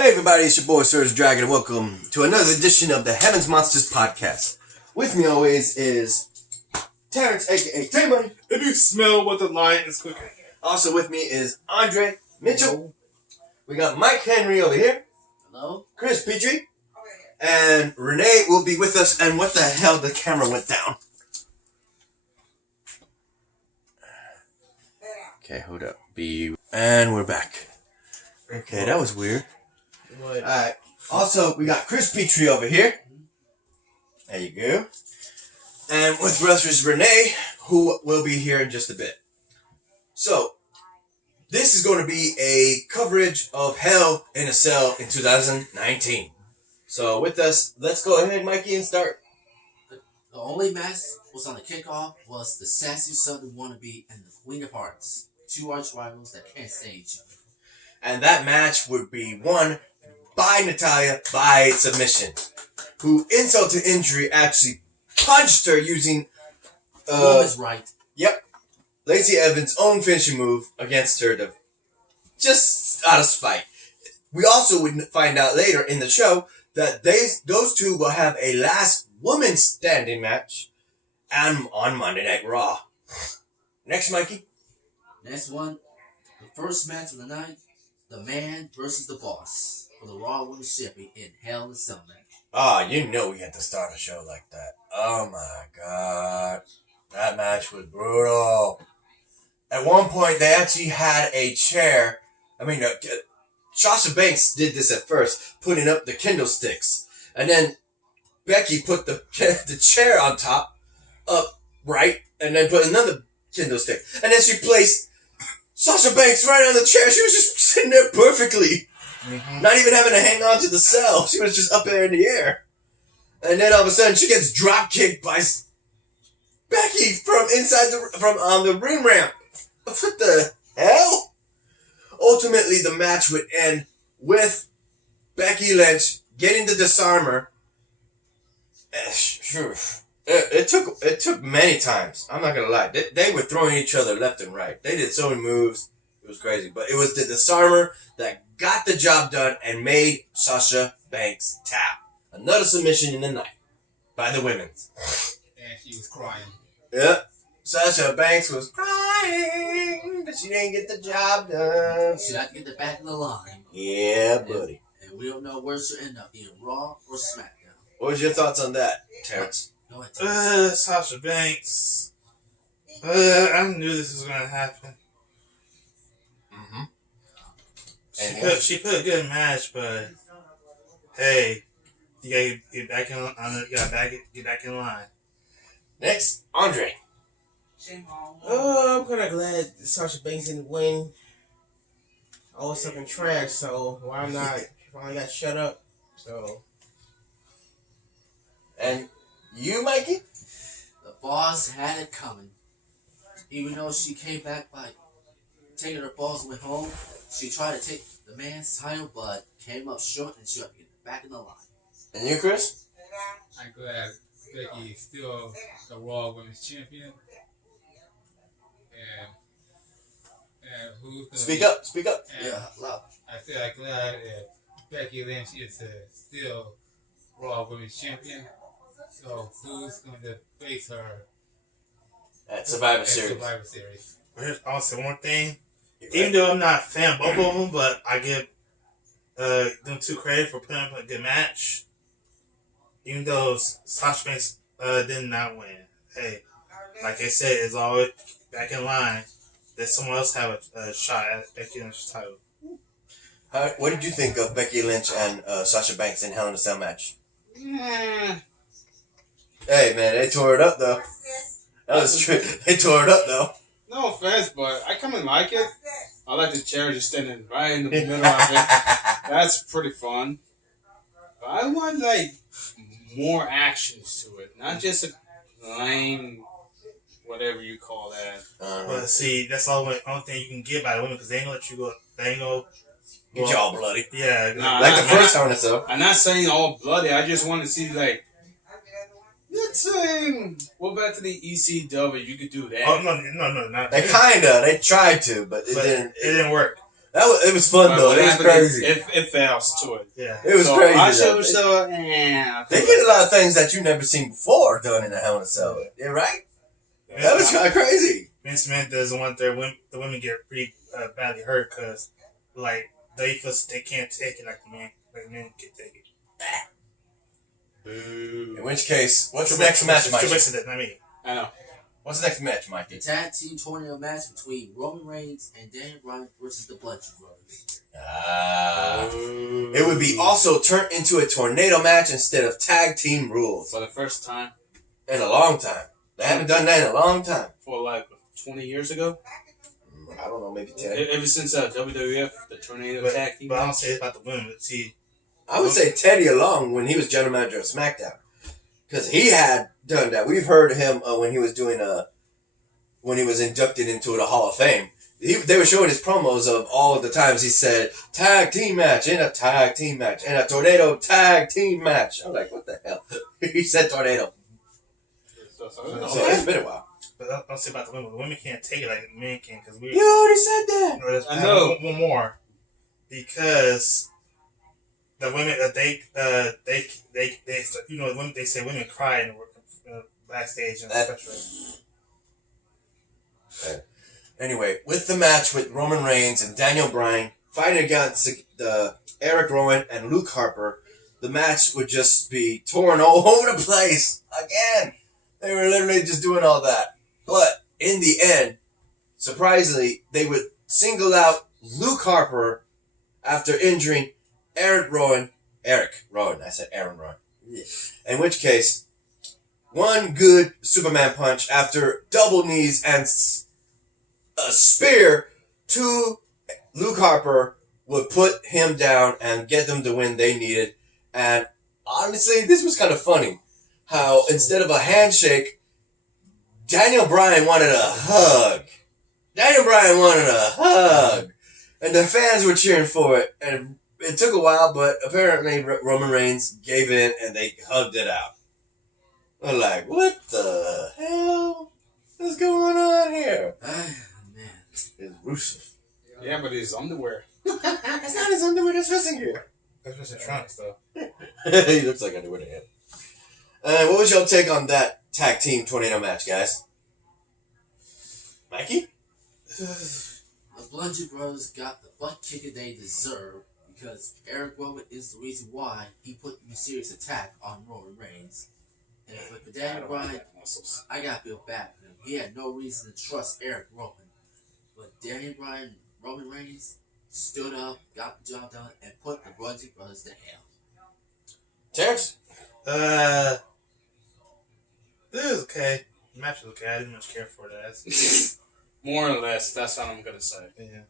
Hey everybody, it's your boy Surge Dragon, and welcome to another edition of the Heavens Monsters Podcast. With me always is Terrence, aka T-Money. If you smell what the lion is cooking. Also with me is Andre Mitchell. Hello. We got Mike Henry over here. Hello? Chris Petrie. And Renee will be with us. And what the hell, the camera went down. Okay, hold up. And we're back. Okay, that was weird. Alright. Also, we got Chris Petrie over here. There you go. And with us is Renee, who will be here in just a bit. So, this is going to be a coverage of Hell in a Cell in 2019. So, with us, let's go ahead, Mikey, and start. The only match was on the kickoff was the Sassy Southern Wannabe and the Queen of Hearts. Two arch rivals that can't stand each other. And that match would be won by Natalya by submission, who, insult to injury, actually punched her using Woman's right. Yep, Lacey Evans' own finishing move against her, just out of spite. We also would find out later in the show that those two will have a last woman standing match on Monday Night Raw. Next, Mikey. Next one, the first match of the night, the Man versus the Boss for the Raw Women's Champion in Hell in a Cell match. Oh, you know we had to start a show like that. Oh my god. That match was brutal. At one point, they actually had a chair. Sasha Banks did this at first, putting up the Kindle sticks. And then Becky put the chair on top, upright, and then put another Kindle stick. And then she placed Sasha Banks right on the chair. She was just sitting there perfectly. Mm-hmm. Not even having to hang on to the cell. She was just up there in the air. And then all of a sudden, she gets drop kicked by Becky from on the ring ramp. What the hell? Ultimately, the match would end with Becky Lynch getting the disarmer. It took many times. I'm not gonna lie. They were throwing each other left and right. They did so many moves. It was crazy. But it was the disarmer that got the job done and made Sasha Banks tap. Another submission in the night by the women's. And she was crying. Yep. Sasha Banks was crying that she didn't get the job done. She had to get the back of the line. Yeah, buddy. And we don't know where she'll end up, either Raw or SmackDown. What was your thoughts on that, Terrence? Go ahead, Terrence. Sasha Banks. I knew this was gonna happen. Mm-hmm. She put a good match, but hey, you gotta get back in line. Next, Andre. Oh, I'm kind of glad Sasha Banks didn't win. I was talking trash, so why not? Finally got shut up. So. And you, Mikey? The Boss had it coming. Even though she came back by taking her balls and went home, she tried to take the man's title, but came up short and she had to get back in the line. And you, Chris? I'm glad Becky is still the Raw Women's Champion. And who's gonna Speak up. Yeah, loud. I feel like glad that Becky Lynch is still Raw Women's Champion. So who's going to face her At Survivor at Series. Survivor Series? But here's also one thing. Even though I'm not a fan of both of them, but I give them two credit for putting up a good match. Even though Sasha Banks did not win. Hey, like I said, it's always back in line. Let someone else have a shot at Becky Lynch's title. What did you think of Becky Lynch and Sasha Banks in Hell in a Cell match? Hey, man, they tore it up, though. That was true. They tore it up, though. No offense, but I kind of like it. I like the chair just standing right in the middle of it. That's pretty fun. But I want, more actions to it. Not just a lame, whatever you call that. But see, that's the only thing you can get by the women because they ain't gonna let you go. They ain't gonna Get you all bloody. Yeah. Nah, Like the first Hell in a Cell. I'm not saying all bloody. I just want to see, let's say, what back to the ECW, you could do that. Oh, no, not They tried to, but it didn't. It didn't work. It was fun though. It was crazy. It fails to it. Yeah. It was So crazy. I though. still, They get a lot of things that you never seen before done in the Hell in a Cell. Yeah, right? That was kind of crazy. Vince McMahon doesn't want the women get pretty badly hurt because, like, they can't take it like the men can take it. Boo. In which case, what's the next match, Mike? I know. What's the next match, Mikey? The tag team tornado match between Roman Reigns and Daniel Bryan versus the Bludgeon Brothers. It would be also turned into a tornado match instead of tag team rules. For the first time. In a long time. They haven't done that in a long time. For like 20 years ago? I don't know, maybe 10. Ever since WWF, the tornado tag team. But I don't say it's about the women. See, I would say Teddy Long when he was general manager of SmackDown. Because he had done that. We've heard him when he was doing when he was inducted into the Hall of Fame. They were showing his promos of all of the times he said, tag team match, in a tag team match, in a tornado tag team match. I'm like, what the hell? He said tornado. So it's been a while. but I don't say about the women. The women can't take it like the men can because we. You already said that. I know. One more, because the women they you know when they say women cry in the backstage and especially. Anyway, with the match with Roman Reigns and Daniel Bryan fighting against Eric Rowan and Luke Harper, the match would just be torn all over the place again. They were literally just doing all that. But in the end, surprisingly, they would single out Luke Harper after injuring Eric Rowan. I said Aaron Rowan. Yeah. In which case, one good Superman punch after double knees and a spear to Luke Harper would put him down and get them the win they needed. And honestly, this was kind of funny. How instead of a handshake, Daniel Bryan wanted a hug. And the fans were cheering for it. And it took a while, but apparently Roman Reigns gave in and they hugged it out. I'm like, what the hell is going on here? Man. It's Rusev. Yeah, but his underwear. It's not his underwear, that's dressing gear. That's just a trunks though. He looks like underwear to him. What was your take on that tag team tornado match, guys? Mikey? The Bludgeon Brothers got the butt kicking they deserve because Eric Rowan is the reason why he put the mysterious attack on Roman Reigns. And with Daniel Bryan, I gotta feel bad for him. He had no reason to trust Eric Rowan. But Daniel Bryan, Roman Reigns stood up, got the job done, and put the Bludgeon Brothers to hell. Terrence? This is okay. The match was okay. I didn't much care for that. More or less, that's what I'm gonna say. Yeah.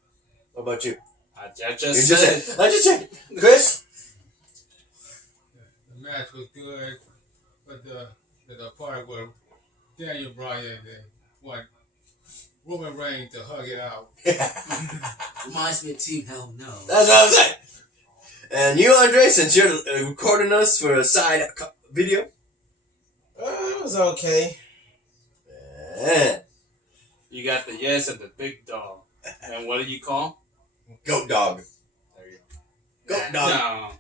What about you? I You just just said. said, I just checked. Chris? The match was good, but the part where Daniel Bryan and want Roman Reigns to hug it out. Reminds me of Team Hell No. That's what I'm saying. And you, Andre, since you're recording us for a side video? It was okay. Yeah. You got the yes and the big dog. And what do you call? Goat dog. There you Goat go. dog. No.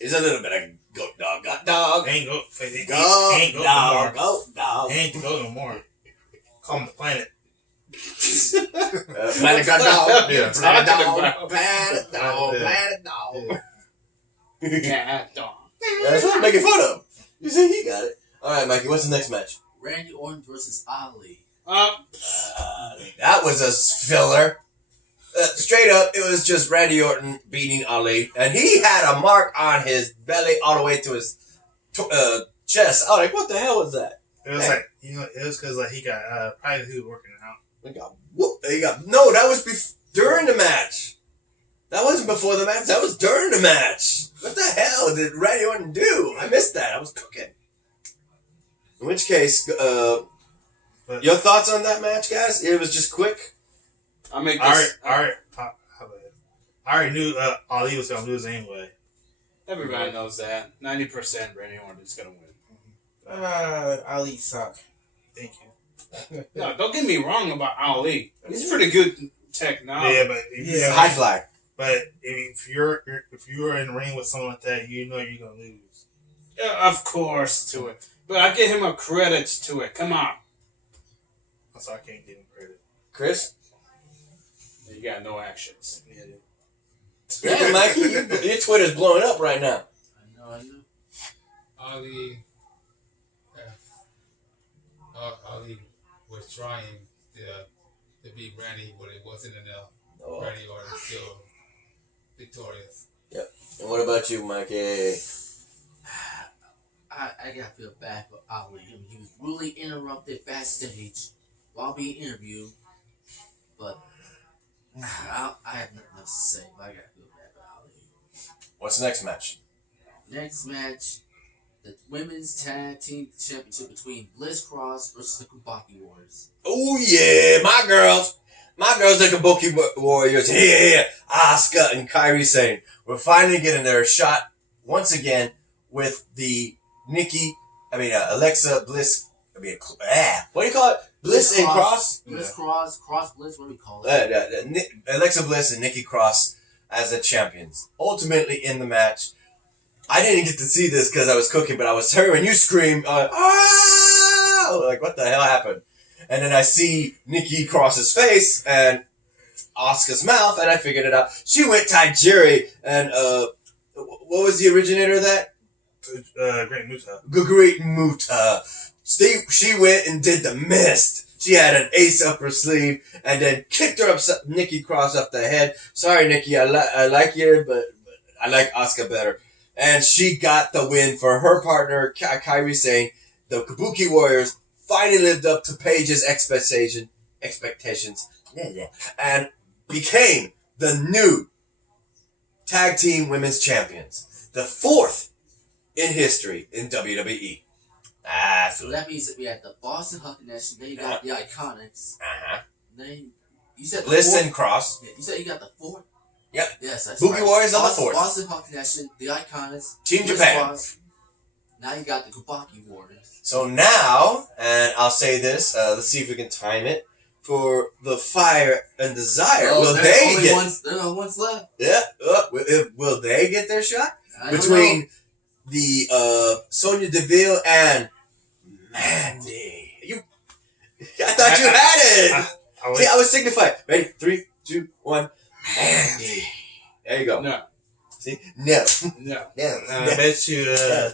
It's a little bit of goat dog. Goat dog. Ain't go. Goat Ain't go no dog. more. Goat dog. Ain't to go no more. Call him the planet. Planet goat dog. Yeah. Planet Talking dog. about- Planet dog. Yeah. Planet dog. Cat dog. That's what I'm making fun of. You see, he got it. Alright, Mikey, what's the next match? Randy Orton versus Ali. That was a filler. Straight up, it was just Randy Orton beating Ali, and he had a mark on his belly all the way to his chest. I was like, what the hell was that? It was like, you know, it was because like he got probably he was working out. He got whooped. No, that was during the match. That wasn't before the match. That was during the match. What the hell did Randy Orton do? I missed that. I was cooking. In which case, your thoughts on that match, guys? It was just quick. I make this. I already knew Ali was gonna lose anyway. Everybody knows that. 90% Randy Orton's gonna win. Ali suck. Thank you. No, don't get me wrong about Ali. He's pretty good technology. Yeah, but Yeah. High fly. But if you're in the ring with someone like that, you know you're gonna lose. Yeah, of course, to it. But I give him a credit to it. Come on. So I can't give him credit. Chris? You got no actions. Yeah. Yeah, Mikey, your Twitter's blowing up right now. I know. Ali, Ali was trying to beat Randy, but it wasn't enough. Oh. Randy Orton still victorious. And what about you, Mikey? I gotta feel bad for Ali. I mean, he was really interrupted backstage while being interviewed, but I have nothing else to say. But I gotta feel bad for Ali. What's the next match? Next match, the Women's Tag Team Championship between Bliss Cross versus the Kubaki Warriors. Oh, yeah, my girls. My girls, the Kabuki Warriors. Yeah, Asuka and Kairi Sane. We're finally getting their shot once again with the Alexa Bliss. What do you call it? Bliss and Cross? Bliss Cross, Cross Bliss, what do we call it? Alexa Bliss and Nikki Cross as the champions. Ultimately in the match. I didn't get to see this because I was cooking, but I was hearing you scream, ah! Like, what the hell happened? And then I see Nikki Cross's face and Asuka's mouth, and I figured it out. She went Tajiri, and what was the originator of that? Great Muta. Great Muta. She went and did the mist. She had an ace up her sleeve, and then kicked her Nikki Cross up the head. Sorry, Nikki, I like you, but I like Asuka better. And she got the win for her partner, Kairi Sane. The Kabuki Warriors finally lived up to Paige's expectations and became the new Tag Team Women's Champions. The fourth in history in WWE. So that means that we had the Boston Hug Connection, then you got the Iconics, then you said the Bliss fourth. and Cross. Yeah, you said you got the fourth? Yep. Yes, that's Boogie right. Warriors on the Boston, fourth. Boston Hug Connection, the Iconics, Team Bliss Japan. Cross. Now you got the Kubaki Warriors. So now, and I'll say this, let's see if we can time it, for the Fire and Desire. Will they get... There are ones left. Yeah. Will they get their shot? I don't Between the Sonya Deville and Mandy. I thought you had it. See, I was signified. Ready? 3, 2, 1. Mandy. There you go. No. See? No. No. No. I bet you. No.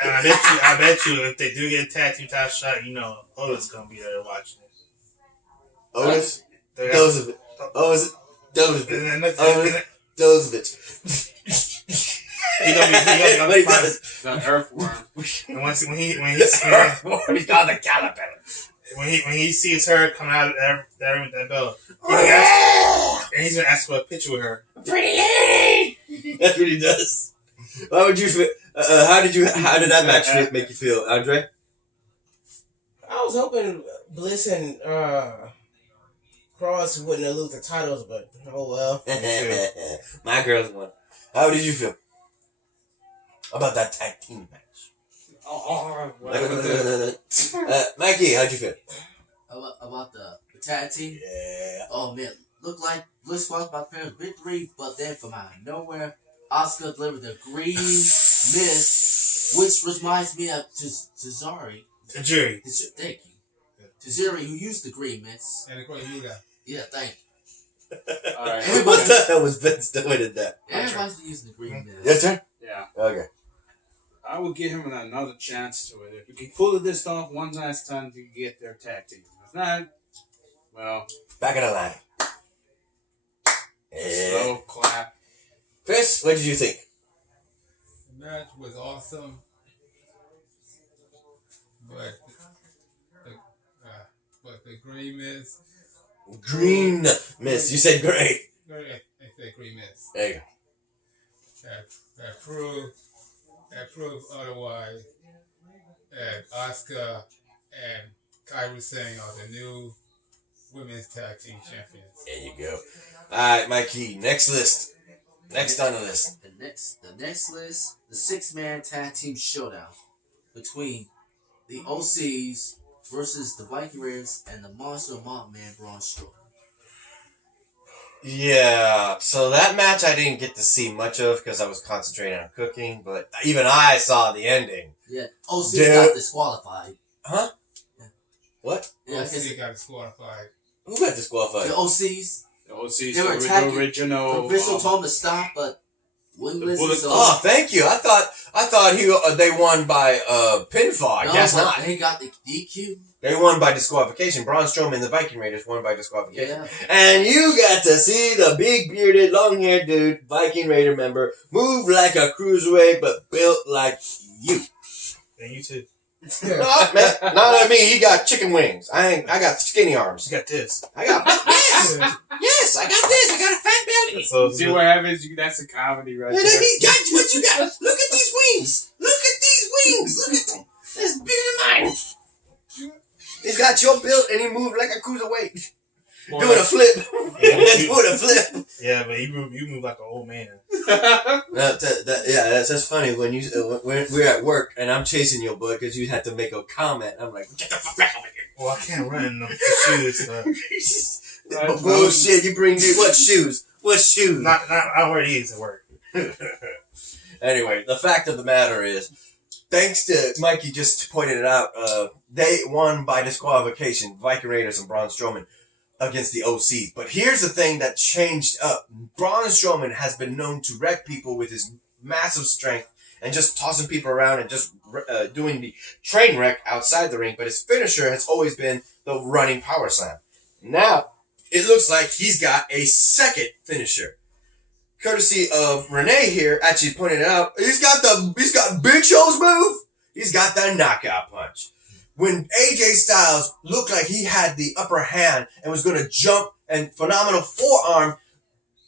And I bet you, if they do get a tag team title shot, you know, Otis gonna be there watching it. Otis? They got- Those of it. Otis? Those of it. And then Otis? Those of it. he gonna be on the front. It's an earthworm. And when he sees her coming out of that door, and he's gonna ask for a picture with her. Pretty lady! That's what he does. How would you feel? How did that match make you feel, Andre? I was hoping Bliss and Cross wouldn't lose the titles, but oh well. My girls won. How did you feel about that tag team match? Mikey, how'd you feel? About the tag team? Yeah. Oh man, looked like Bliss was about to pair victory, but then from out of nowhere, Asuka delivered the green mist, which reminds me of Tajiri. Tajiri. Thank you. Tajiri, who used the green mist. And of course, you got Yeah, thank you. Alright. What the hell was Vince doing in that? Everybody's been using the green mist. Your turn? Yeah. Okay. I would give him another chance to it. If we can pull this off one last time to get their tag team. If not, well, Back in the line. Yeah. slow clap. Chris, what did you think? the match was awesome, but the green mist. Green mist. You said gray. I said green mist. There you go. That proved otherwise. That Asuka and Kairi Sane are the new women's tag team champions. There you go. Alright, Mikey, next list. Next on the list. The next list, the 6-man tag team showdown between the OCs versus the Viking Raiders and the Monster Mountain Man Braun Strowman. Yeah, so that match I didn't get to see much of because I was concentrating on cooking, but even I saw the ending. Yeah, OC's Dude. got disqualified. Huh? Yeah. What? Yeah, OC got disqualified. Who got disqualified? the OCs. The OC's They were the attacking. original. Official told him to stop, but wouldn't The listen. Bullet- So Oh, thank you. I thought they won by pinfall. no, Guess but not. they got the DQ. They won by disqualification. Braun Strowman and the Viking Raiders won by disqualification. Yeah. And you got to see the big bearded, long haired dude, Viking Raider member, move like a cruiserweight but built like you. And you too. Not, man, not like me. He got chicken wings. I got skinny arms. You got this. I got yes. I got this. I got a fat belly. So See what happens? That's a comedy right And there. then he's got what you got. Look at these wings. Look at these wings. Look at them. That's bigger than mine. He's got your build and he moved like a cruiserweight. Boy, Doing a flip. Yeah, Doing a flip. yeah, but you move like an old man. That's funny when we're at work and I'm chasing your boy because you had to make a comment. I'm like, get the fuck back over here. Well, I can't run in the shoes. So. Bullshit. You bring me what shoes? What shoes? I don't wear these at work. Anyway, the fact of the matter is, thanks to Mikey just pointed it out, they won by disqualification, Viking Raiders and Braun Strowman against the OCs. But here's the thing that changed up. Braun Strowman has been known to wreck people with his massive strength and just tossing people around and just doing the train wreck outside the ring. But his finisher has always been the running power slam. Now, it looks like he's got a second finisher. Courtesy of Renee here, actually pointed it out, he's got Big Show's move. He's got that knockout punch. When AJ Styles looked like he had the upper hand and was going to jump and phenomenal forearm,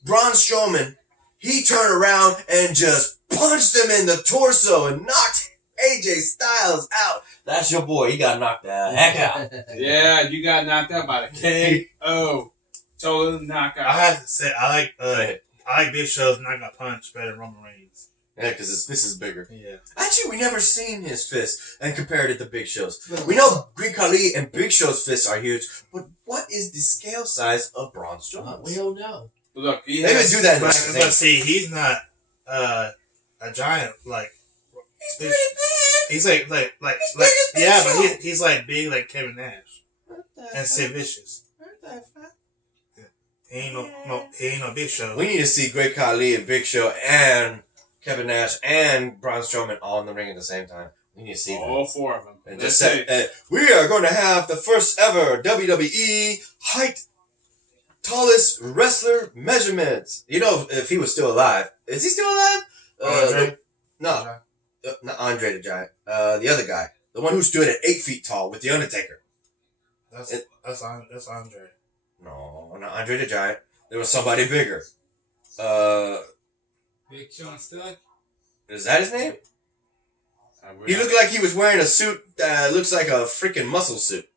Braun Strowman, he turned around and just punched him in the torso and knocked AJ Styles out. That's your boy. He got knocked the heck out. Yeah, you got knocked out by the KO. Total I knockout. have to say, I like Big Show's knockout punch better than Roman Reigns. Yeah, because his fist is bigger. Yeah. Actually, we never seen his fist and compared it to Big Show's. We know Greek Khali and Big Show's fists are huge, but what is the scale size of Braun Strowman? We don't know. Look, he They would has, do that in the But same. see, he's not a giant like. He's pretty big. He's like big as Big yeah, Show. but he's like big like Kevin Nash and Sid Vicious. He ain't no Big Show. We need to see Great Khali and Big Show and Kevin Nash and Braun Strowman all in the ring at the same time. We need to see all them. four of them. And Let's just say, we are going to have the first ever WWE height tallest wrestler measurements. You know, if he was still alive. Is he still alive? Andre? No. Not Andre the Giant. The other guy. The one who stood at 8 feet tall with The Undertaker. That's Andre. No, not Andre the Giant. There was somebody bigger. Big Sean Stud. Is that his name? He looked like he was wearing a suit that looks like a freaking muscle suit.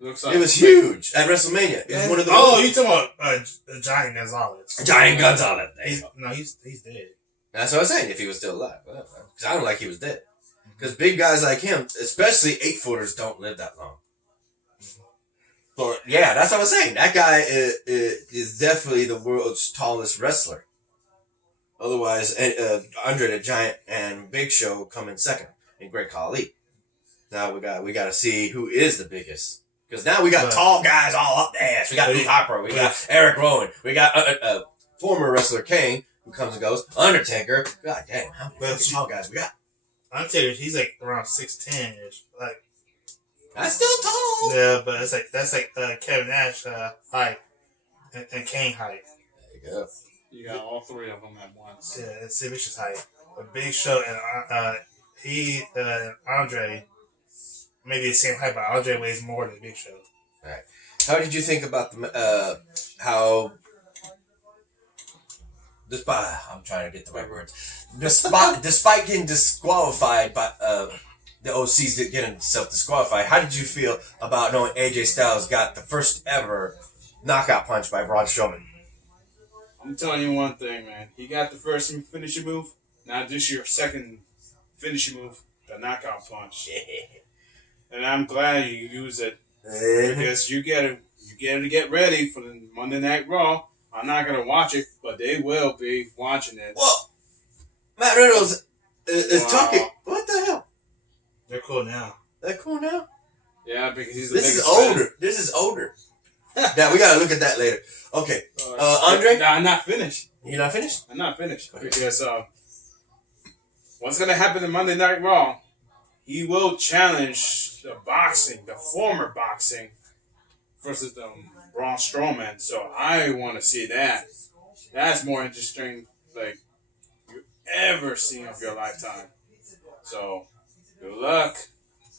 Looks like It was huge at WrestleMania. It was one of the Oh, you talking about Giant Gonzalez? Giant Gonzalez. He's dead. That's what I was saying. If he was still alive, because I don't like he was dead. Because big guys like him, especially 8-footers, don't live that long. But yeah, that's what I was saying. That guy is definitely the world's tallest wrestler. Otherwise, Andre the Giant and Big Show come in second, and Great Khali. Now we got to see who is the biggest. Because now we got Right. tall guys all up the ass. We got Luke Harper. We got Eric Rowan. We got former wrestler Kane, who comes and goes. Undertaker. God damn, how many fucking tall guys we got? Undertaker, he's like around 6'10" ish. Like That's still tall. yeah, but that's like Kevin Nash height and Kane height. There you go. you got all three of them at once. Yeah, it's Sid Vicious height. A Big Show and Andre maybe the same height, but Andre weighs more than Big Show. How did you think about the how? I'm trying to get the right words. Despite getting disqualified by the OCs getting self-disqualified, how did you feel about knowing AJ Styles got the first ever knockout punch by Braun Strowman? I'm telling you one thing, man. He got the first finishing move. Now this your second finishing move, the knockout punch. and I'm glad you use it Eh. because you get to get ready for the Monday Night Raw. I'm not gonna watch it, but they will be watching it. Well, Matt Riddle's is Wow. talking. What the hell? They're cool now. That cool now? Yeah, because he's the This is biggest fan. older. This is older. Now we gotta look at that later. Okay, Andre? No, I'm not finished. you not finished? I'm not finished Okay. because what's gonna happen in Monday Night Raw? He will challenge the former boxing, versus the Braun Strowman. So I want to see that. That's more interesting, like you ever seen of your lifetime. So good luck.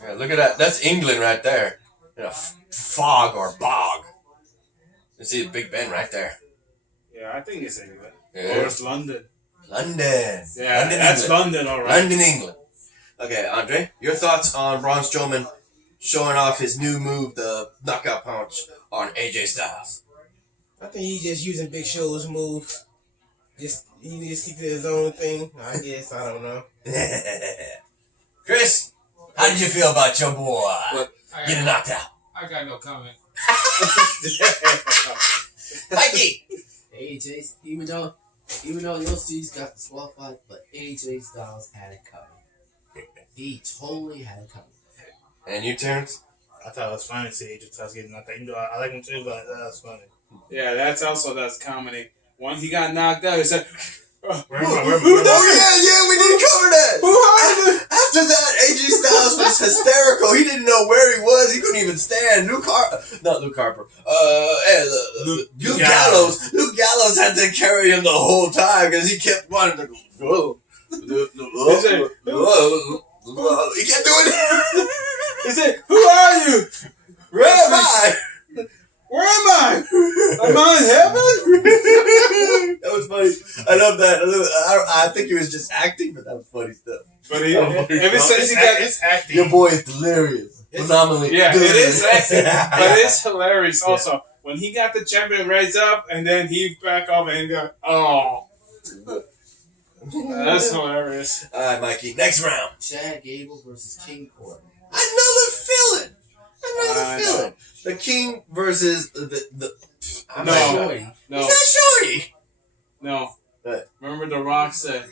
Yeah, look at that. That's England right there. In a fog or bog. You see Big Ben right there. Yeah, I think it's England. Yeah. Or it's London. London. Yeah, London, that's England. London, all right. London, England. Okay, Andre, your thoughts on Braun Strowman showing off his new move, the knockout punch, on AJ Styles? I think he's just using Big Show's move. Just he needs to stick to his own thing. I guess I don't know. Chris, how did you feel about your boy What? getting knocked out? I got no comment. Mikey! AJ, even though LC's got disqualified, but AJ Styles had it coming. He totally had it coming. And you, Terrence? I thought it was funny to see AJ Styles getting knocked out. Even though I like him too, but that was funny. Yeah, that's comedy. When he got knocked out, he said, Oh yeah, we didn't cover that. After that, AJ Styles was hysterical. He didn't know where he was. He couldn't even stand. Luke Harper. Luke Gallows. Luke Gallows had to carry him the whole time because he kept wanting to go. He kept doing it. he said, "Who are you? Where am I? Where am I? Am I in heaven?" That was funny. I love that. I think he was just acting, but that was funny stuff. But ever since he got it's acting. Your boy is delirious. Phenomenally. yeah, good. it is acting, but it's hilarious also. When he got the champion raised up and then he back off and got, oh. That's hilarious. Alright, Mikey. Next round. Chad Gable versus King Corbin. Another villain. I know. Villain. The King versus the I'm No. not- Shorty. No, He's not Shorty. no. What? Remember The Rock said,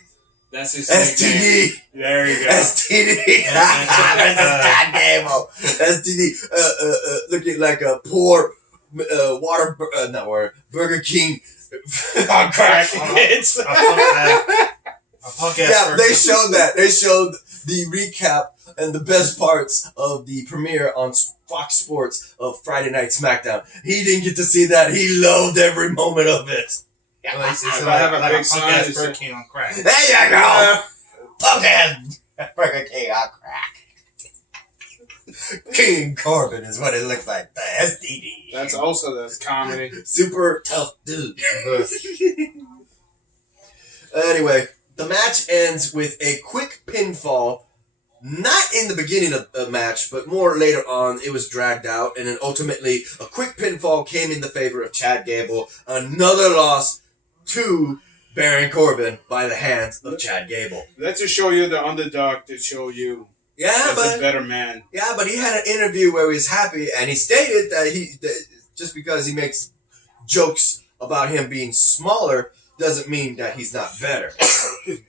that's his nickname. STD. There you go. STD. God damn. STD. Looking like a poor Burger King on crack. It's a punk ass. Yeah, they showed that. They showed the recap and the best parts of the premiere on Fox Sports of Friday Night SmackDown. He didn't get to see that. He loved every moment of it. It's If I have a like big a punk sign, ass it's Burger a- King on crack. There you go. Punk ass Burger King on crack. King Corbin is what it looks like. The STD. That's comedy. Super tough dude. Anyway, the match ends with a quick pinfall. Not in the beginning of the match, but more later on. It was dragged out, and then ultimately a quick pinfall came in the favor of Chad Gable. Another loss to Baron Corbin by the hands of Chad Gable. That's to show you the underdog, to show you Yeah, as a but better man. he had an interview where he was happy, and he stated that just because he makes jokes about him being smaller doesn't mean that he's not better.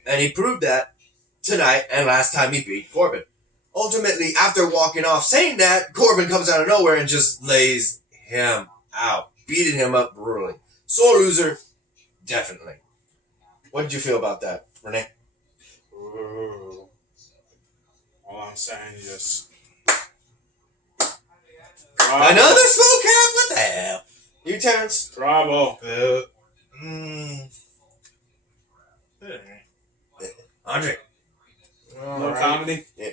And he proved that tonight and last time he beat Corbin. Ultimately, after walking off saying that, Corbin comes out of nowhere and just lays him out, beating him up brutally. Sore loser, definitely. What did you feel about that, Renee? Ooh. All I'm saying is just... Another slow cap? What the hell? You, Terrence? Bravo. Andre? No comedy? Yeah.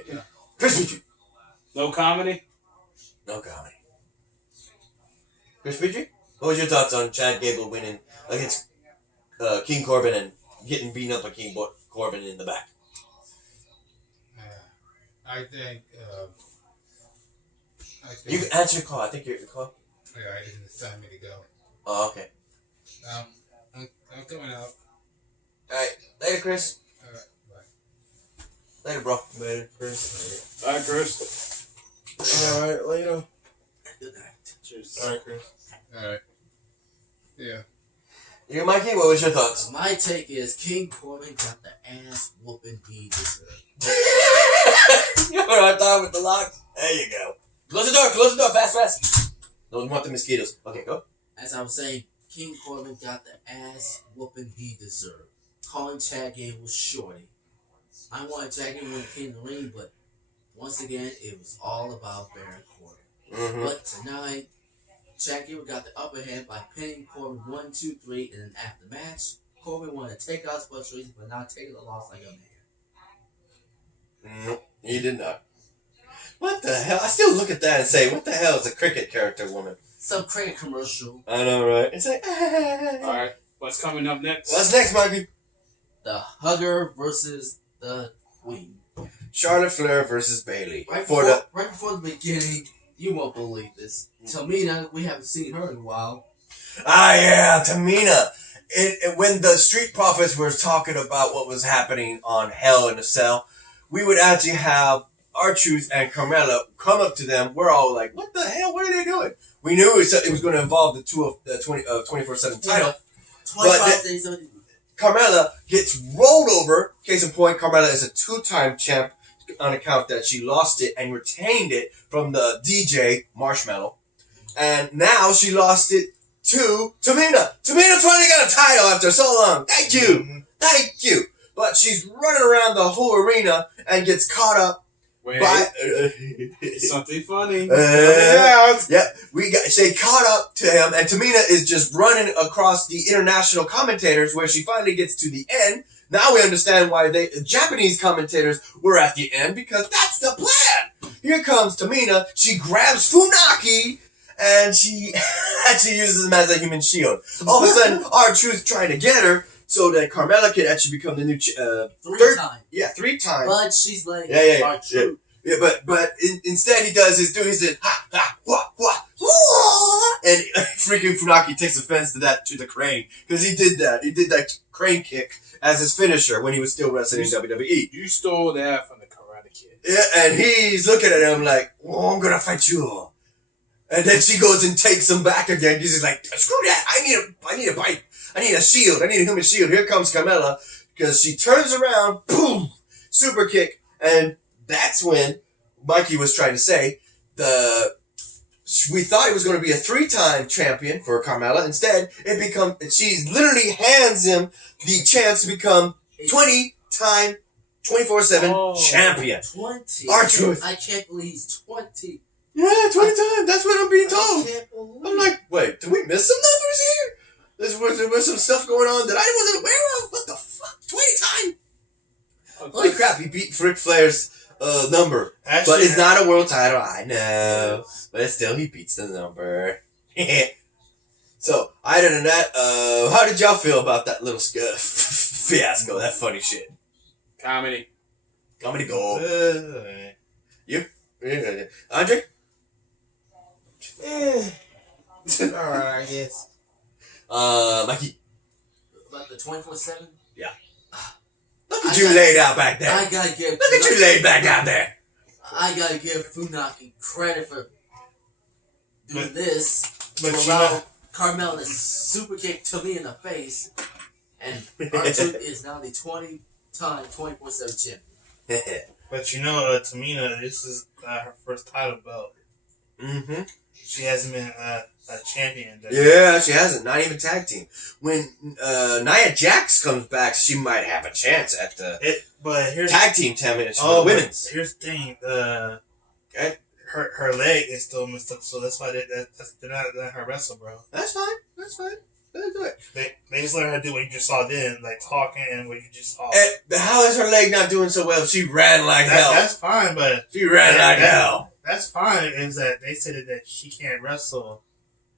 Chris Fitchie? No comedy? No comedy. Chris Fitchie? What was your thoughts on Chad Gable winning against King Corbin and getting beaten up by Corbin in the back? I think. You can answer your call. I think you're your call. Yeah, it's time me to go. Oh, okay. I'm coming out. Alright. Later, Chris. All right, bye. Later, bro. Later, Chris. Bye, Chris. All right, later. Good night. Cheers. All right, Chris. All right. Yeah. You, Mikey, what was your thoughts? My take is King Corbin got the ass whooping he deserved. You know what I thought with the locks? There you go. Close the door, fast. Don't want the mosquitoes. Okay, go. As I was saying, King Corbin got the ass whooping he deserved. Calling Chad Gable shorty. I wanted Chad Gable to win the ring, but once again, it was all about Baron Corbin. Mm-hmm. But tonight, Chad Gable got the upper hand by pinning Corbin 1, 2, 3 in an aftermatch. Corbin wanted to take out frustrations, but not taking the loss like a man. Nope, he did not. What the hell? I still look at that and say, what the hell is a cricket character woman? Some cricket commercial. I know, right? It's like, Alright, what's coming up next? What's next, Mikey? The Hugger versus the Queen. Charlotte Flair versus Bayley. Right before the beginning, you won't believe this. Tamina, we haven't seen her in a while. Ah, yeah, Tamina. When the Street Profits were talking about what was happening on Hell in a Cell, we would actually have R-Truth and Carmella come up to them. We're all like, what the hell? What are they doing? We knew it was going to involve the 24/7 title. 25 days of Carmella gets rolled over. Case in point, Carmella is a 2-time champ on account that she lost it and retained it from the DJ Marshmallow. And now she lost it to Tamina. Tamina finally got a title after so long. Thank you. Mm-hmm. Thank you. But she's running around the whole arena and gets caught up Wait, by... something funny. Yeah, they caught up to him, and Tamina is just running across the international commentators where she finally gets to the end. Now we understand why the Japanese commentators were at the end, because that's the plan. Here comes Tamina. She grabs Funaki, and she actually uses him as a human shield. All of a sudden, R-Truth trying to get her so that Carmella could actually become the new... three times. Yeah, 3 times. But she's like, Yeah. True. Yeah, but instead he does his ha, ha, wah, wah, and freaking Funaki takes offense to the crane, because he did that crane kick as his finisher when he was still wrestling in WWE. You stole that from the Karate Kid. Yeah, and he's looking at him like, oh, I'm gonna fight you. And then she goes and takes him back again. He's just like, screw that, I need a bite. I need a shield. I need a human shield. Here comes Carmella, because she turns around, boom, super kick, and that's when Mikey was trying to say we thought it was going to be a 3-time champion for Carmella. Instead, she literally hands him the chance to become 20-time 24/7 champion. 20. R-Truth. I can't believe he's 20. Yeah, 20 times. That's what I'm being I told. can't believe I'm like, wait, did we miss some numbers here? There was some stuff going on that I wasn't aware of. What the fuck? 20 times? Holy crap, he beat Ric Flair's number. Actually, But it's not a world title, I know. But still, he beats the number. So, other than that, how did y'all feel about that little fiasco? That funny shit. Comedy. Comedy gold. You? Andre? Alright, I guess. Mikey. But the 24/7? Look at you laid out back there. I gotta give. Look at you laid back out there. I gotta give Funaki credit for doing this. But to you allow know, Carmella to super kick to me in the face, and R-Truth is now the 20-time 24/7 champion. but you know, Tamina, this is her first title belt. Mm-hmm. She hasn't been a champion. Yeah, she hasn't. Not even tag team. When Nia Jax comes back, she might have a chance at the But here's tag team 10 minutes for the women's. Here's the thing. Okay. Her leg is still messed up, so that's why they're not letting her wrestle, bro. That's fine. Let her do it. They just let her do what you just saw then, like talking and what you just saw. And how is her leg not doing so well? She ran like hell. That's fine, but She ran like hell. That's fine. Is that they said that she can't wrestle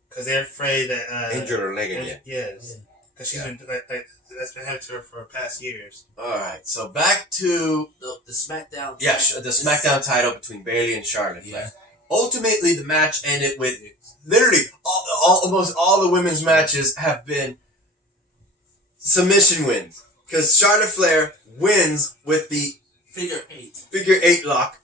because they're afraid that Injured her leg again. Yes, because she's been like that's been happening to her for past years. Alright, so back to The SmackDown. the SmackDown title between Bayley and Charlotte Flair. Ultimately, the match ended with literally almost all the women's matches have been submission wins. Because Charlotte Flair wins with the Figure 8. figure 8 lock.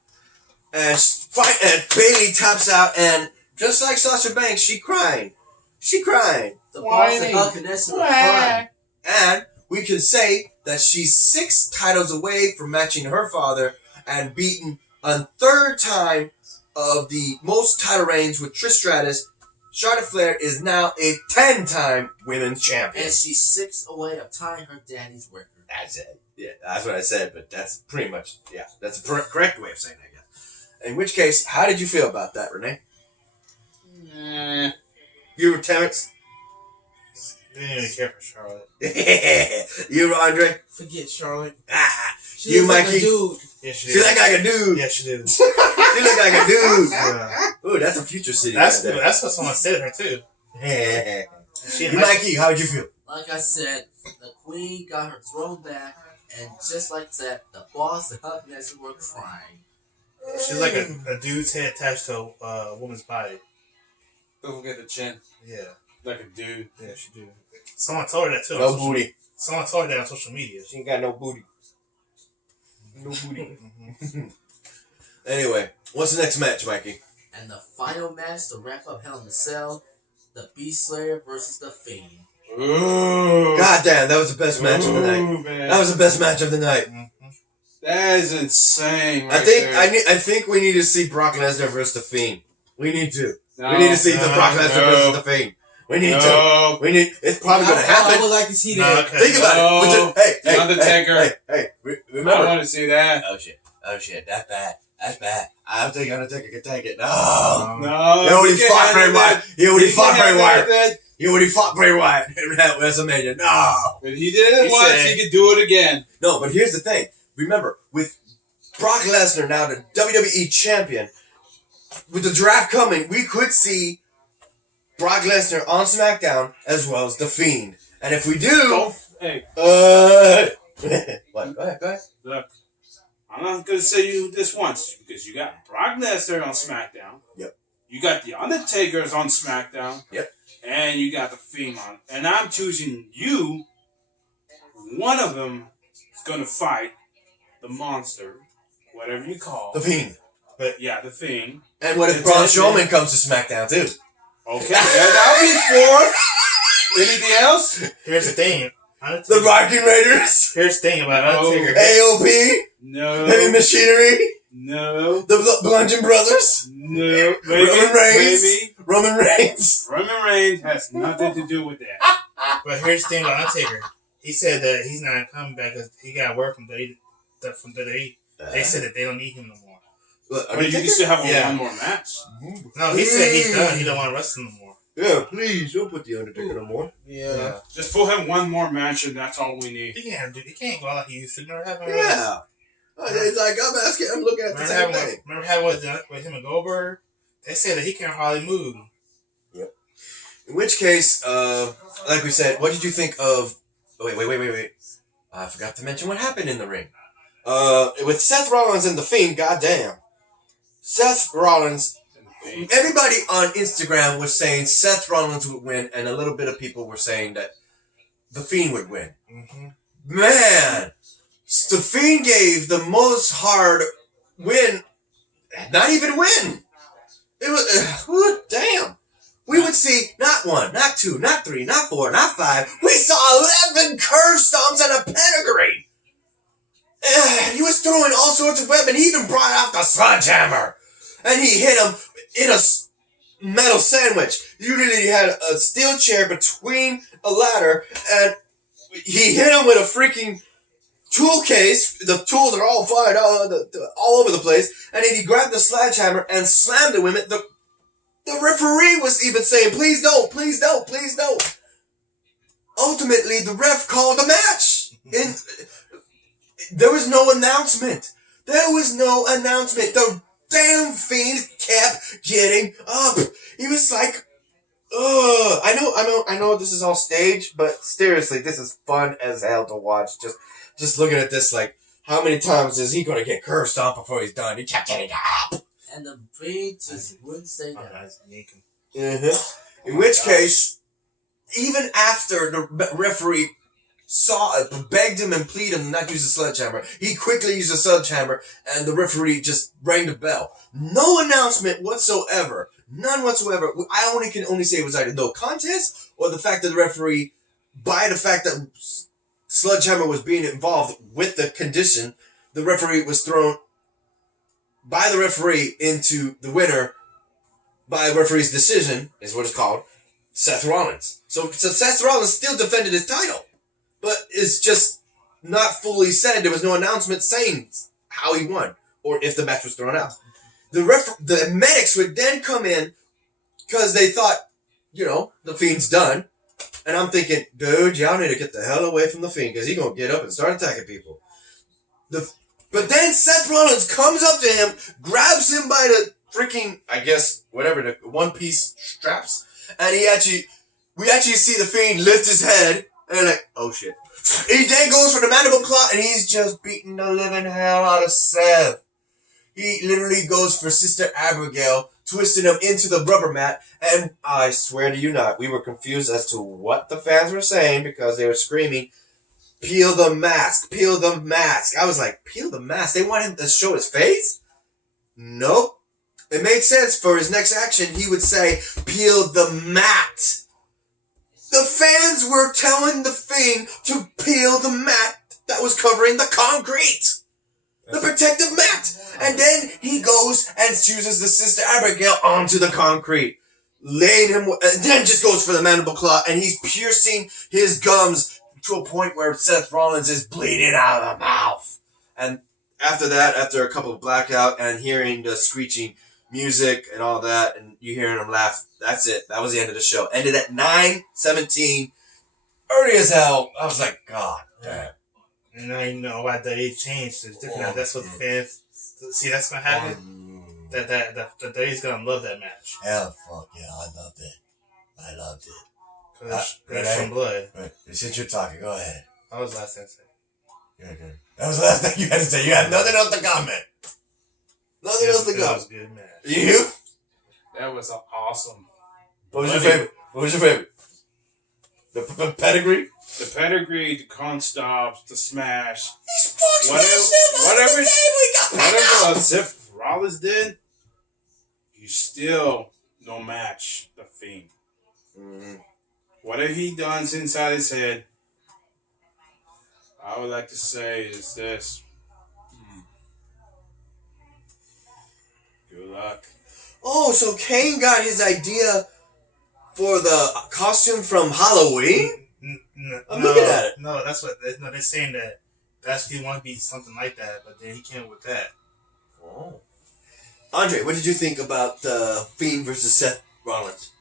And Fight, and Bailey taps out, and just like Sasha Banks, she crying. The boss and Huckness were crying. And we can say that she's 6 titles away from matching her father and beating a 3rd time of the most title reigns with Trish Stratus. Charlotte Flair is now a 10-time women's champion. And she's 6 away of tying her daddy's record. That's it. Yeah, that's what I said, but that's pretty much, that's the correct way of saying it, I guess. In which case, how did you feel about that, Renee? You were Terrence? Didn't even care for Charlotte. You were Andre? Forget Charlotte. She you, Mikey? Like a dude. Yeah, she did. Like a dude. Yeah, she did. She looked like a dude. Yeah. Ooh, that's a future city. That's what someone said to her, too. You, Mikey, how did you feel? Like I said, the queen got her throne back, and just like that, the boss and Huckness were crying. She's like a dude's head attached to a woman's body. Don't forget the chin. Yeah. Like a dude. Yeah, she do. Someone told her that, too. No booty. Someone told her that on social media. She ain't got no booty. No booty. Anyway, what's the next match, Mikey? And the final match to wrap up Hell in a Cell, the Beast Slayer versus the Fiend. Ooh. God damn, that was the best match of the night. Man. That was the best match of the night. That is insane. I think we need to see Brock Lesnar versus the Fiend. We need to. We need to see the Brock Lesnar versus the Fiend. We need to. We need. It's probably going to happen. I would like to see that. Okay. Think about it. Hey, Undertaker. Hey, remember? I want to see that. Oh shit, that's bad. That's bad. I don't think Undertaker can take it. No. No. He already fought Bray Wyatt. He already fought Bray Wyatt. That. He already fought Bray Wyatt at WrestleMania. No. But he did it once. He could do it again. No, but here's the thing. Remember, with Brock Lesnar now the WWE champion, with the draft coming, we could see Brock Lesnar on SmackDown as well as The Fiend. And if we do... Hey. What? Go ahead. Look, I'm not going to say you this once, because you got Brock Lesnar on SmackDown. Yep. You got The Undertaker's on SmackDown. Yep. And you got The Fiend on. And I'm choosing you. One of them is going to fight the monster, whatever you call The Fiend. But yeah, The Fiend. And what if Braun Strowman comes to SmackDown too? Okay, that'll be 4th. Anything else? Here's the thing. The Viking Raiders. Here's the thing about Undertaker. AOP. No. Heavy Machinery. No. The Bludgeon Brothers. No. Roman Reigns. Roman Reigns has nothing to do with that. But here's the thing about Undertaker. He said that he's not coming back because he got word from WWE. They said that they don't need him no more. But you can still have one more match. No, he said he's done. He don't want to wrestle no more. Yeah, please don't put the Undertaker no more. Yeah. Just put him one more match, and that's all we need. He can't go out like he used to. Remember having? Yeah. It's like I'm looking at the same thing. Remember having with him and Goldberg? They said that he can't hardly move. Yep. In which case, like we said, what did you think of? Wait. I forgot to mention what happened in the ring. With Seth Rollins and The Fiend, goddamn. Seth Rollins, everybody on Instagram was saying Seth Rollins would win, and a little bit of people were saying that The Fiend would win. Mm-hmm. Man, The Fiend gave the most hard win, not even win. It was, damn. We would see not 1, not 2, not 3, not 4, not 5. We saw 11 curve stomps and a pedigree. He was throwing all sorts of weapons. He even brought out the sledgehammer. And he hit him in a metal sandwich. Usually had a steel chair between a ladder. And he hit him with a freaking tool case. The tools are all fired all over the place. And then he grabbed the sledgehammer and slammed it with it. The referee was even saying, please don't. Ultimately, the ref called a match. And there was no announcement. The damn Fiend kept getting up. He was like, ugh. I know this is all staged, but seriously, this is fun as hell to watch. Just looking at this, like, how many times is he going to get curb stomped before he's done? He kept getting up. And the Fiend just wouldn't say that. In which case, even after the referee begged him and pleaded him not to use a sledgehammer. He quickly used a sledgehammer, and the referee just rang the bell. No announcement whatsoever. None whatsoever. I can only say it was either no contest or the fact that the referee, by the fact that sledgehammer was being involved with the condition, the referee was thrown by the referee into the winner by referee's decision, is what it's called, Seth Rollins. So Seth Rollins still defended his title, but it's just not fully said. There was no announcement saying how he won or if the match was thrown out. The medics would then come in because they thought, the Fiend's done. And I'm thinking, dude, y'all need to get the hell away from the Fiend because he's going to get up and start attacking people. But then Seth Rollins comes up to him, grabs him by the freaking, I guess, whatever, the one-piece straps. And we actually see the Fiend lift his head and like, oh shit. He then goes for the mandible claw and he's just beating the living hell out of Seth. He literally goes for Sister Abigail, twisting him into the rubber mat, and I swear to you not, we were confused as to what the fans were saying because they were screaming, peel the mask, peel the mask. I was like, peel the mask? They want him to show his face? Nope. It made sense for his next action. He would say, peel the mat. The fans were telling the Fiend to peel the mat that was covering the concrete. The protective mat. And then he goes and chooses the Sister Abigail onto the concrete. Laying him, and then just goes for the mandible claw, and he's piercing his gums to a point where Seth Rollins is bleeding out of the mouth. And after that, after a couple of blackout and hearing the screeching music and all that, and you hearing him laugh, that's it. That was the end of the show. Ended at 9:17. Early as hell. I was like, God damn. And now you know why they changed. It's different. That's what the fans see. That's gonna happen. That they's gonna love that match. Hell, fuck yeah! I loved it. I loved it. Cause from blood. Right. Since you're talking, go ahead. I was last thing to say. Good. That was the last thing you had to say. You had nothing else to comment. Nothing else to go. That was a good match. You? That was awesome. What was your favorite? The pedigree? The pedigree, the con stops, the smash. Whatever Seth Rollins did, you still no match the Fiend. Mm-hmm. Whatever he done inside his head, I would like to say is this. Good luck. Oh, so Kane got his idea for the costume from Halloween? I'm looking at it. No, that's what they're saying that's he want to be something like that, but then he came with that. Oh. Andre, what did you think about the Fiend versus Seth Rollins?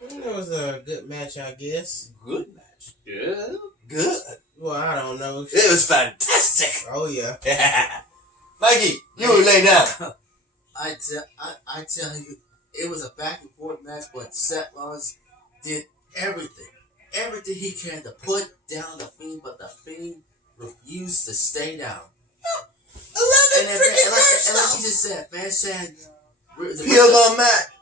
It was a good match, I guess. Good match. Yeah. Good. Well, I don't know. It was fantastic. Oh, yeah. Mikey, you lay down. I tell you, it was a back and forth match, but Seth Rollins did everything he can to put down the Fiend, but the Fiend refused to stay down. 11 freaking and like you just said, fans saying peel the mat.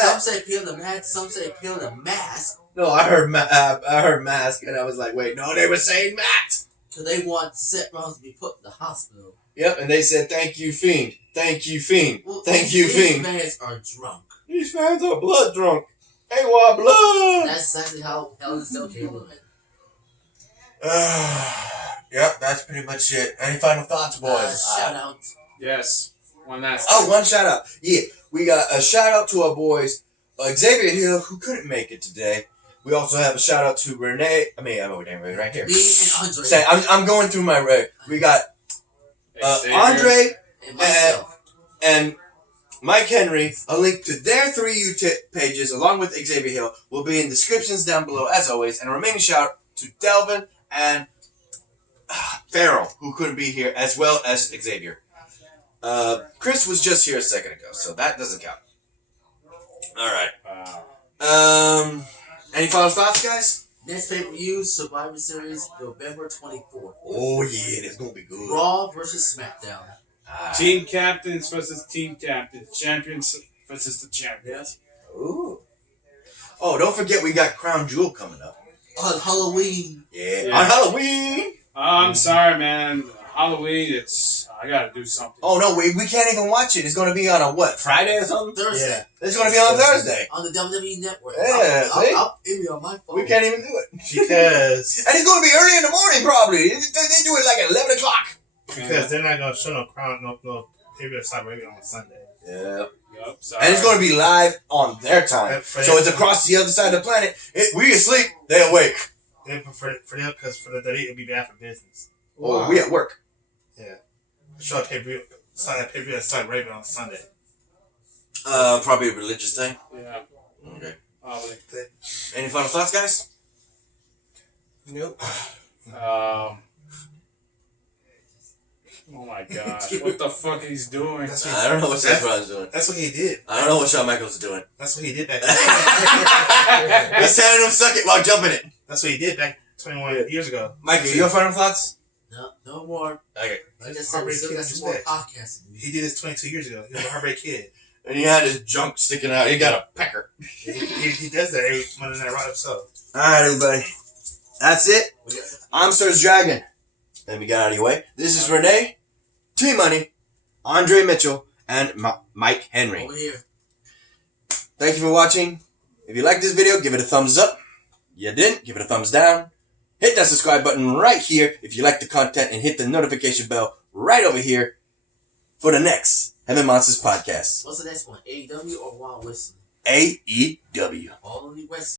Some say peel the mat, some say peel the mask. No, I heard mask, and I was like, wait, no, they were saying mat. Because they want Seth Rollins to be put in the hospital. Yep, and they said, thank you, Fiend. Thank you, Fiend. Well, Thank you, Fiend. These fans are drunk. These fans are blood drunk. They want blood. That's exactly how Hell in a Cell came to it. Yep, that's pretty much it. Any final thoughts, boys? Shout out. Yes. One last. One shout out. Yeah, we got a shout out to our boys, Xavier Hill, who couldn't make it today. We also have a shout out to Renee. I know what name right here. Me and Andre. Say, I'm going through my. We got Andre And myself. and Mike Henry. A link to their 3 YouTube pages, along with Xavier Hill, will be in descriptions down below, as always. And a remaining shout out to Delvin and Farrell, who couldn't be here, as well as Xavier. Chris was just here a second ago, so that doesn't count. All right. Any final thoughts, guys? Next pay-per-view, Survivor Series, November 24th. Oh yeah, that's gonna be good. Raw versus SmackDown. Team captains versus team captains. Champions versus the champions. Ooh. Oh, don't forget we got Crown Jewel coming up. On Halloween. Yeah. Yeah. On Halloween. I'm sorry, man. Halloween, I gotta do something. Oh no, we can't even watch it. It's gonna be on a what? Friday or something? Thursday. Yeah. It's gonna be on Thursday. On the WWE Network. Yeah, see? I'll be on my phone. We can't even do it. Because And it's gonna be early in the morning, probably. They do it like at 11 o'clock. they're not gonna show no crown, no pay-per-view Saudi Arabia on Sunday. Yeah. Yup, sorry. And it's gonna be live on their time. Yeah, for So them. it's across the other side of the planet. We asleep, they awake. Yeah, for them, because for the WWE, it'll be bad for business. Or we at work. Show a pay-per-view Saudi Arabia on Sunday. Probably a religious thing. Yeah, Okay. probably. Any final thoughts, guys? Nope. Oh my gosh, what the fuck he's doing? That's what I don't know what Seth Rollins is doing. That's what he did. I don't know what Shawn Michaels is doing. That's what he did back then. He's telling him suck it while jumping it. That's what he did back 21 years ago. Mikey, your final thoughts? No more. Okay. Like I said, we still got some more podcasts. He did this 22 years ago. He was a Heartbreak Kid. And he had his junk sticking out. He got a pecker. He does that every Monday Night Raw episode. Alright, everybody. That's it. I'm Sir's Dragon. Let me get out of your way. This is Renee, T-Money, Andre Mitchell, and Mike Henry. Over here. Thank you for watching. If you like this video, give it a thumbs up. You didn't, give it a thumbs down. Hit that subscribe button right here if you like the content, and hit the notification bell right over here for the next Heaven Monsters podcast. What's the next one? AEW or Wild West? AEW. All in the West.